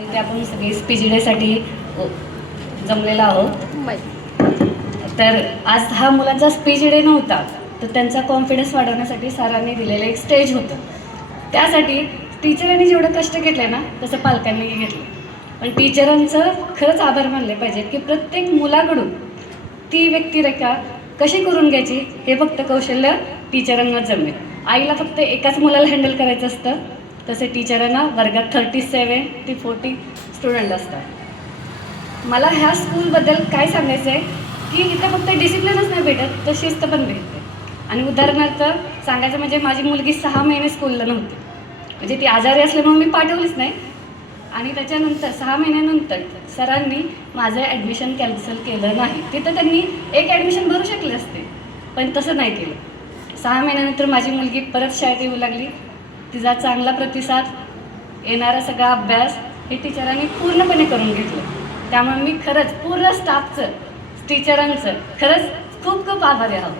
इथे आपण सगळे स्पीच डेसाठी जमलेलो आहोत. तर आज हा मुलांचा स्पीच डे नव्हता, तर त्यांचा कॉन्फिडन्स वाढवण्यासाठी सरांनी दिलेलं एक स्टेज होतं. त्यासाठी टीचरांनी जेवढं कष्ट घेतले ना, तसं पालकांनीही घेतलं. पण टीचरांचं खरंच आभार मानले पाहिजेत की प्रत्येक मुलाकडून ती व्यक्तिरेखा कशी करून घ्यायची हे फक्त कौशल्य टीचरांना जमेल. आईला फक्त एकाच मुलाला हँडल करायचं असतं, तसे टीचरांना वर्गात 37 ते 40 स्टुडंट असतात. मला ह्या स्कूलबद्दल काय सांगायचं आहे की इथे फक्त डिसिप्लिनच नाही भेटत, तर शिस्त पण भेटते. आणि उदाहरणार्थ सांगायचं म्हणजे माझी मुलगी 6 महिने स्कूलला नव्हती, म्हणजे ती आजारी असल्यामुळे मी पाठवलीच नाही. आणि त्याच्यानंतर 6 महिन्यानंतर सरांनी माझं ॲडमिशन कॅन्सल केलं नाही. तिथं त्यांनी एक ॲडमिशन भरू शकले असते, पण तसं नाही केलं. 6 महिन्यानंतर माझी मुलगी परत शाळेत येऊ लागली. तिचा चांगला प्रतिसाद, येणारा सगळा अभ्यास हे टीचरांनी पूर्णपणे करून घेतलं. त्यामुळे मी खरंच पूर्ण स्टाफचं, टीचरांचं खरंच खूप खूप आभारी आहोत.